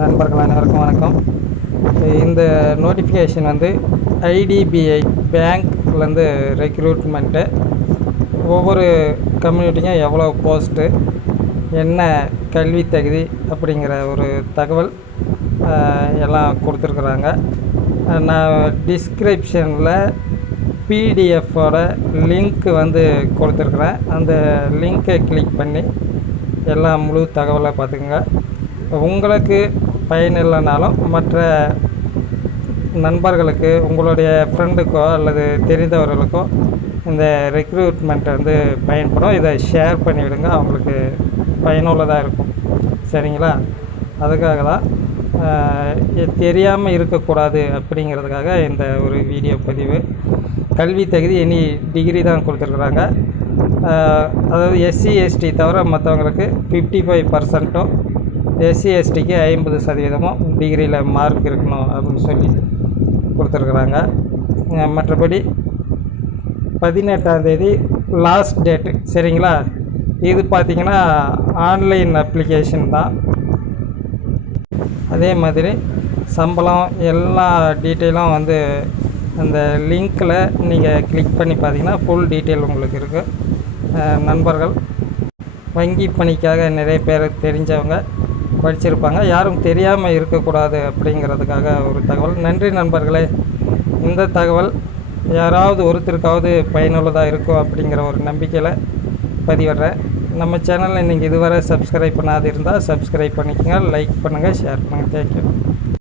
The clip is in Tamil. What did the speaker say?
நண்பர்கள் அனைவருக்கும் வணக்கம். இந்த நோட்டிஃபிகேஷன் வந்து ஐடிபிஐ பேங்க்லேருந்து ரெக்ரூட்மெண்ட்டு ஒவ்வொரு கம்யூனிட்டிக்கும் எவ்வளோ போஸ்ட்டு என்ன கல்வி தகுதி அப்படிங்கிற ஒரு தகவல் எல்லாம் கொடுத்துருக்குறாங்க. நான் டிஸ்கிரிப்ஷனில் பிடிஎஃபோட லிங்க் வந்து கொடுத்துருக்குறேன். அந்த லிங்க்கை கிளிக் பண்ணி எல்லா முழு தகவலை பார்த்துக்குங்க. உங்களுக்கு பயன் இல்லைனாலும் மற்ற நண்பர்களுக்கு உங்களுடைய ஃப்ரெண்டுக்கோ அல்லது தெரிந்தவர்களுக்கோ இந்த ரெக்ரூட்மெண்ட் வந்து பயன்படும். இதை ஷேர் பண்ணிவிடுங்க. அவங்களுக்கு பயனுள்ளதாக இருக்கும். சரிங்களா? அதுக்காக தான் தெரியாமல் இருக்கக்கூடாது அப்படிங்கிறதுக்காக இந்த ஒரு வீடியோ பதிவு. கல்வி தகுதி இனி டிகிரி தான் கொடுத்துருக்குறாங்க. அதாவது எஸ்சி எஸ்டி தவிர மற்றவங்களுக்கு ஃபிஃப்டி ஃபைவ் பர்சன்ட்டும் எஸ்சி எஸ்டிக்கு ஐம்பது சதவீதமும் டிகிரியில் மார்க் இருக்கணும் அப்படின்னு சொல்லி கொடுத்துருக்குறாங்க. மற்றபடி பதினெட்டாந்தேதி லாஸ்ட் டேட்டு சரிங்களா? இது பார்த்திங்கன்னா ஆன்லைன் அப்ளிகேஷன் தான். அதே மாதிரி சம்பளம் எல்லா டீட்டெயிலும் வந்து அந்த லிங்க்கில் நீங்கள் கிளிக் பண்ணி பார்த்தீங்கன்னா ஃபுல் டீட்டெயில் உங்களுக்கு இருக்குது நண்பர்கள் வங்கி பணிக்காக நிறைய பேர் தெரிஞ்சவங்க படிச்சிருப்பாங்க. யாரும் தெரியாமல் இருக்கக்கூடாது அப்படிங்கிறதுக்காக ஒரு தகவல். நன்றி நண்பர்களே. இந்த தகவல் யாராவது ஒருத்தருக்காவது பயனுள்ளதாக இருக்கும் அப்படிங்கிற ஒரு நம்பிக்கையில் பதிவிடுறேன். நம்ம சேனலை நீங்கள் இதுவரை சப்ஸ்கிரைப் பண்ணாது இருந்தால் சப்ஸ்கிரைப் பண்ணிக்கோங்க லைக் பண்ணுங்கள் ஷேர் பண்ணுங்கள் தேங்க்யூ